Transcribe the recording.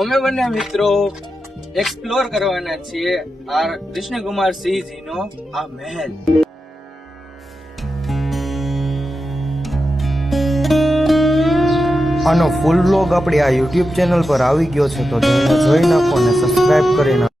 અમે બંને મિત્રો એક્સપ્લોર કરવાના છીએ આ કૃષ્ણકુમાર સિંહજીનો આ મહેલ. આનો ફૂલ વ્લોગ આપણી આ યુટ્યુબ ચેનલ પર આવી ગયો છે, તો તેને જોઈ નાખો અને સબસ્ક્રાઇબ કરી નાખો.